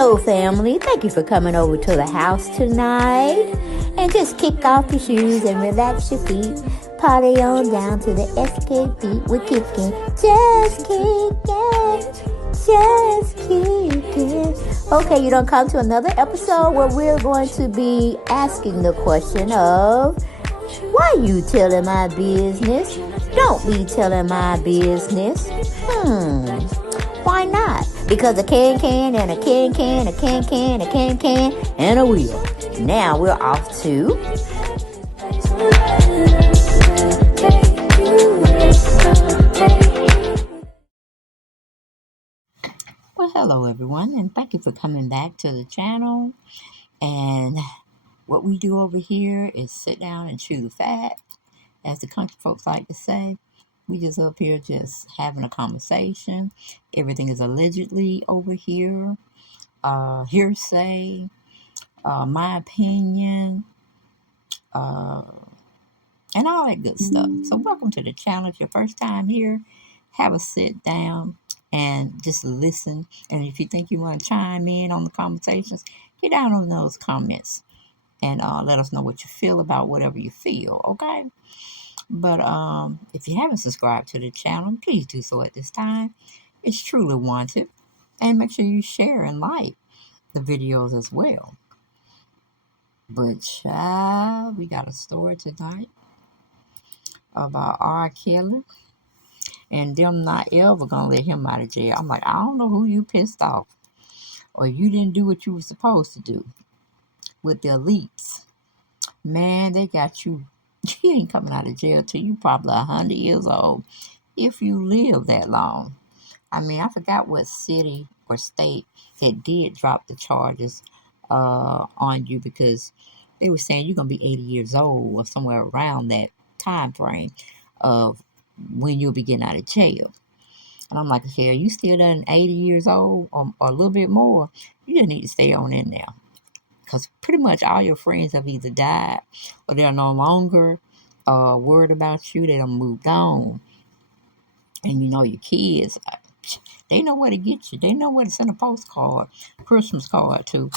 Hello, family. Thank you for coming over to the house tonight. And just kick off your shoes and relax your feet. Party on down to the SK beat. We're kicking, just kicking, just kicking. Okay, you don't come to another episode where we're going to be asking the question of, why you telling my business? Don't be telling my business. Why not? Because a can and a can, a can, a can, and a wheel. Now we're off to... Well, hello everyone, and thank you for coming back to the channel. And what we do over here is sit down and chew the fat, as the country folks like to say. We just up here just having a conversation. Everything is allegedly over here. Hearsay, my opinion, and all that good stuff. So welcome to the channel. If your first time here, have a sit down and just listen. And if you think you want to chime in on the conversations, get down on those comments and let us know what you feel about whatever you feel, okay? But if you haven't subscribed to the channel, please do so at this time. It's truly wanted. And make sure you share and like the videos as well. But child, we got a story tonight about R. Kelly. And them not ever gonna let him out of jail. I'm like, I don't know who you pissed off. Or you didn't do what you were supposed to do with the elites. Man, they got you. You ain't coming out of jail till you probably 100 years old, if you live that long. I mean, I forgot what city or state that did drop the charges on you, because they were saying you're going to be 80 years old or somewhere around that time frame of when you'll be getting out of jail. And I'm like, hell, you still done 80 years old or a little bit more, you just need to stay on in there. Because pretty much all your friends have either died or they're no longer worried about you. They done moved on. And you know your kids, they know where to get you. They know where to send a postcard, Christmas card to.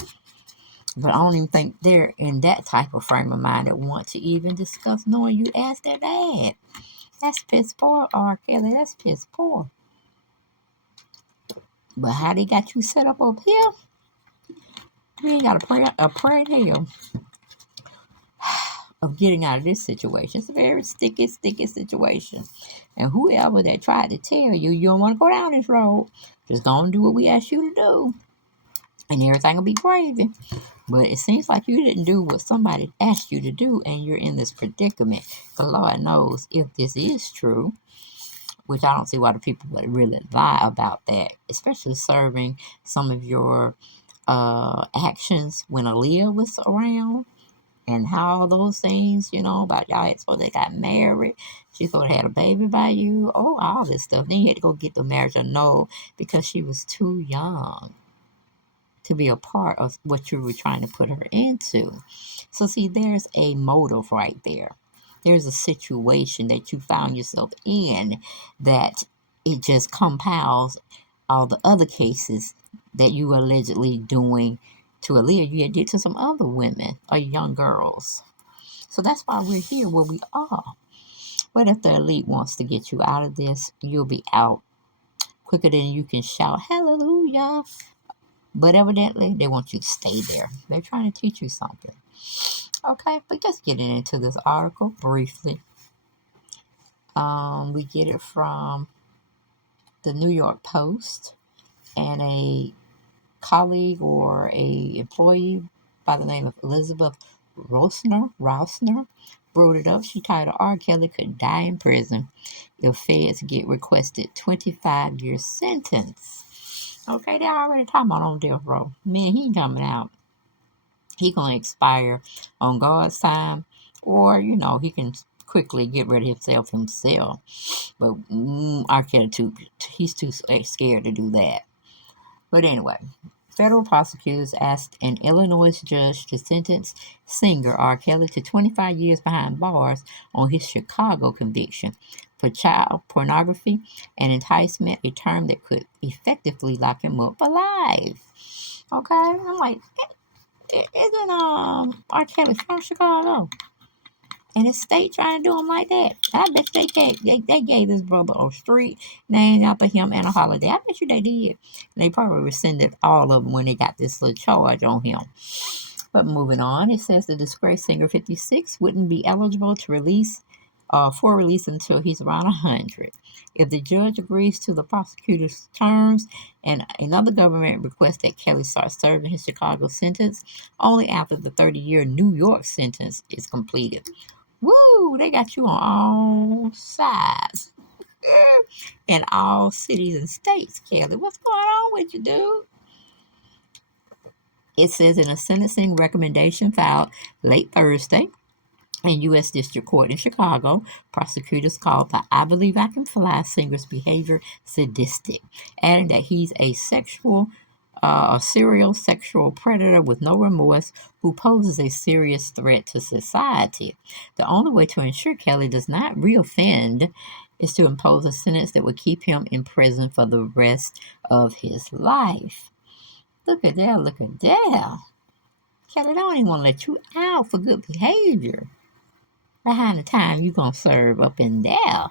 But I don't even think they're in that type of frame of mind that want to even discuss knowing you asked their dad. That's piss poor, R. Kelly. That's piss poor. But how they got you set up here, you ain't got a prayer in hell of getting out of this situation. It's a very sticky situation. And whoever that tried to tell you, you don't want to go down this road, just go and do what we asked you to do, and everything will be gravy. But it seems like you didn't do what somebody asked you to do, and you're in this predicament. The Lord knows if this is true, which I don't see why the people would really lie about that, especially serving some of your actions when Aaliyah was around. And how all those things, about y'all so they got married. She thought had a baby by you. Oh, all this stuff. Then you had to go get the marriage annulled because she was too young to be a part of what you were trying to put her into. So see, there's a motive right there. There's a situation that you found yourself in that it just compounds all the other cases that you were allegedly doing to Aaliyah, you did to some other women or young girls. So that's why we're here where we are. But if the elite wants to get you out of this, you'll be out quicker than you can shout hallelujah. But evidently, they want you to stay there. They're trying to teach you something. Okay, but just getting into this article briefly. We get it from the New York Post, and a colleague or a employee by the name of Elizabeth Rossner wrote it up. She titled, R. Kelly could die in prison if feds get requested 25-year sentence. Okay, they're already talking about on death row. Man, he ain't coming out. He gonna expire on God's time, or he can quickly get rid of himself. But R. Kelly he's too scared to do that. But anyway, federal prosecutors asked an Illinois judge to sentence singer R. Kelly to 25 years behind bars on his Chicago conviction for child pornography and enticement, a term that could effectively lock him up for life. Okay, I'm like, isn't R. Kelly from Chicago? And the state trying to do him like that. I bet they gave this brother a street named after him and a holiday. I bet you they did. And they probably rescinded all of them when they got this little charge on him. But moving on, it says the disgraced singer 56 wouldn't be eligible to release for release until he's around 100. If the judge agrees to the prosecutor's terms and another government requests that Kelly start serving his Chicago sentence only after the 30-year New York sentence is completed. Woo! They got you on all sides. In all cities and states, Kelly. What's going on with you, dude? It says in a sentencing recommendation filed late Thursday in U.S. District Court in Chicago, prosecutors called the I Believe I Can Fly singer's behavior sadistic, adding that he's a serial sexual predator with no remorse who poses a serious threat to society. The only way to ensure Kelly does not reoffend is to impose a sentence that would keep him in prison for the rest of his life. Look at that, look at that. Kelly don't even want to let you out for good behavior behind the time you gonna serve up in there.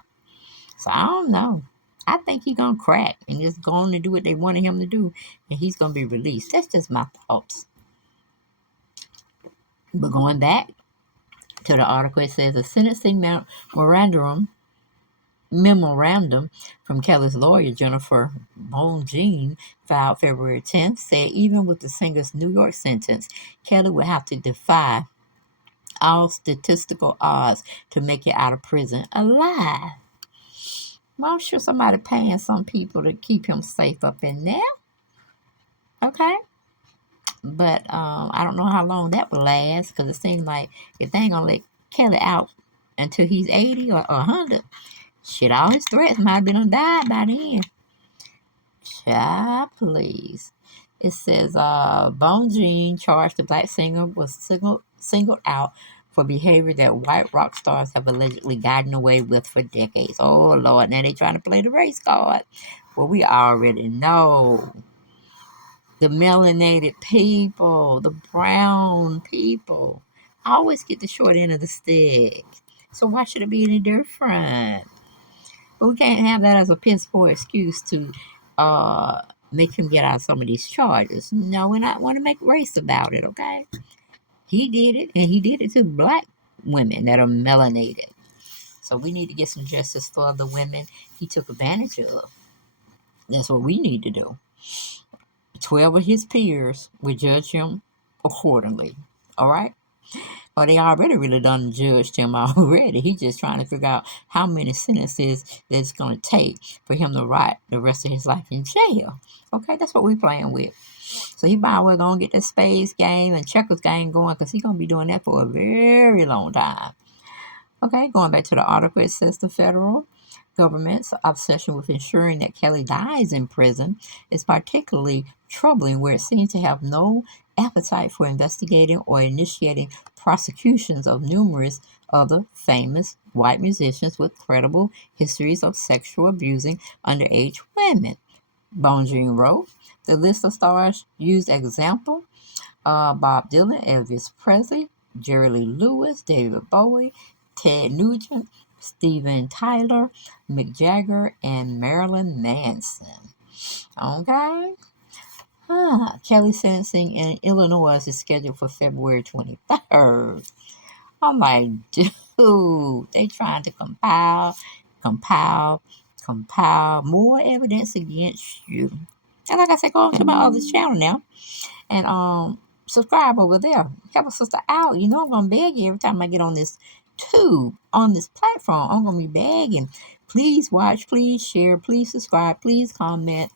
So I don't know. I think he gonna crack and just go on to do what they wanted him to do, and he's gonna be released. That's just my thoughts. But going back to the article, it says a sentencing memorandum from Kelly's lawyer, Jennifer Bongine, filed February 10th, said even with the singer's New York sentence, Kelly would have to defy all statistical odds to make it out of prison alive. Well, I'm sure somebody paying some people to keep him safe up in there. Okay. But I don't know how long that will last because it seems like if they ain't going to let Kelly out until he's 80 or 100, shit, all his threats might have been undied by then. Child, please. It says Bone Jean charged the black singer was singled out for behavior that white rock stars have allegedly gotten away with for decades. Oh, Lord, now they trying to play the race card. Well, we already know. The melanated people, the brown people, always get the short end of the stick. So why should it be any different? But we can't have that as a piss poor excuse to make him get out of some of these charges. No, we not want to make race about it, okay? He did it, and he did it to black women that are melanated. So we need to get some justice for the women he took advantage of. That's what we need to do. 12 of his peers will judge him accordingly. All right? Or they already really done judged him already. He's just trying to figure out how many sentences that it's going to take for him to rot the rest of his life in jail. Okay, that's what we're playing with. So he might well going to get that spades game and checkers game going because he's going to be doing that for a very long time. Okay, going back to the article, it says the federal government's obsession with ensuring that Kelly dies in prison is particularly troubling, where it seems to have no appetite for investigating or initiating prosecutions of numerous other famous white musicians with credible histories of sexual abusing underage women. Bongine wrote, the list of stars used example Bob Dylan, Elvis Presley, Jerry Lee Lewis, David Bowie, Ted Nugent, Steven Tyler, Mick Jagger, and Marilyn Manson. Okay? Kelly sentencing in Illinois is scheduled for February 23rd. I'm like, dude, they trying to compile more evidence against you. And like I said, go on to my other channel now and subscribe over there. Help a sister out. You know I'm gonna beg you every time I get on this tube, on this platform. I'm gonna be begging. Please watch, please share, please subscribe, please comment.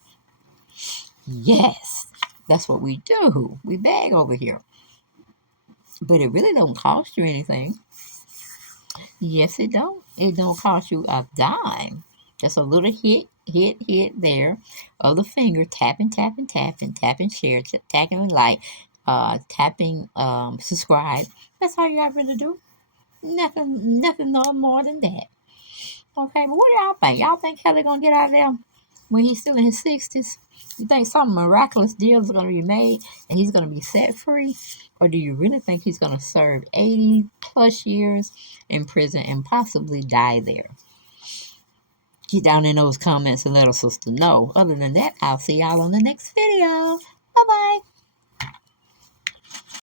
Yes, that's what we do. We beg over here. But it really don't cost you anything. Yes, it don't. It don't cost you a dime. Just a little hit there of the finger, tapping, share, tapping like, tapping subscribe. That's all you got really do. Nothing no more than that. Okay, but what do y'all think? Y'all think Kelly gonna get out of there? when he's still in his 60s? You think some miraculous deal is going to be made and he's going to be set free? Or do you really think he's going to serve 80 plus years in prison and possibly die there? Get down in those comments and let us sister know. Other than that, I'll see y'all on the next video. Bye bye.